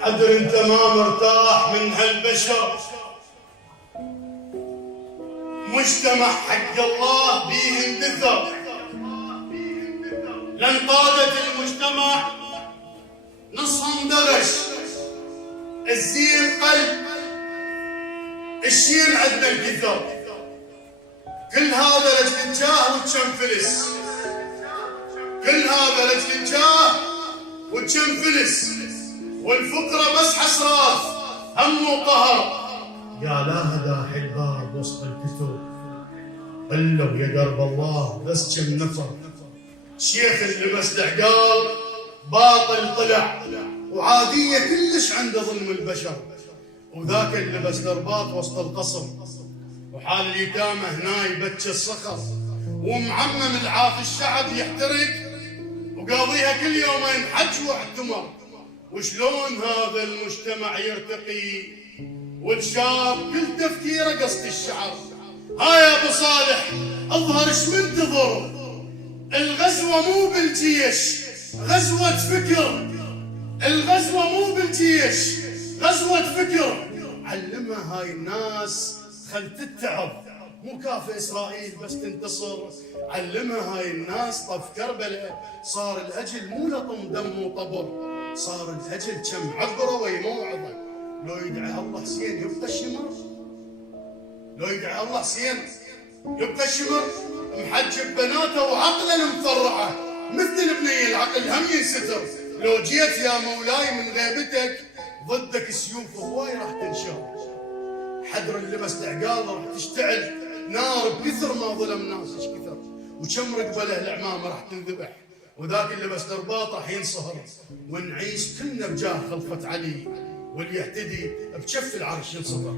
عدل انت ما مرتاح من هالبشر. مجتمع حق الله بيه اندثر، لان طادت المجتمع نصهم درش. الزين قلب، الشين عندنا الكثر. كل هذا لجل الجاه وكم فلس، كل هذا لجل الجاه وكم فلس. والفقرة بس حسرات هم وقهر. يا لا هداح الباب وسط الكتب، قلوا يا درب الله بس كم نفر. شيخ اللي بس العقال باطل طلع، وعادية كلش عند ظلم البشر. وذاك اللي بس الرباط وسط القصر، وحال اليتامى هنا يبكي الصخر. ومعمم العاف الشعب يحترق، وقاضيها كل يومين حج واعتمر. وشلون هذا المجتمع يرتقي والشاب كل تفكيره قصد الشعب؟ ها يا ابو صالح اظهر ايش منتظر؟ الغزوه مو بالجيش، غزوه فكر. الغزوه مو بالجيش، غزوه فكر. علمها هاي الناس خل تتعظ، مو كافي اسرائيل بس تنتصر. علمها هاي الناس طف كربلاء صار الاجل مو لطم دم وطبر، صار الاجل كم عبره وي موعظه. لو يدعي الله حسين يبقى الشمر، لو يدعي الله حسين يبقى الشمر. محجب بناته وعقله المفرعه، مثل البنيه العقل هم ينستر. لو جيت يا مولاي من غيبتك ضدك سيوف هواي راح تنشر. حدر اللي بس العقال راح تشتعل نار بكثر ما ظلم ناس ايش كثر. وكم رقبله العمامه راح تنذبح، وذاك اللي بس الرباط راح ينصهر. ونعيش كلنا بجاه خلفة علي، واللي يهتدي بكف العرش ينصبر.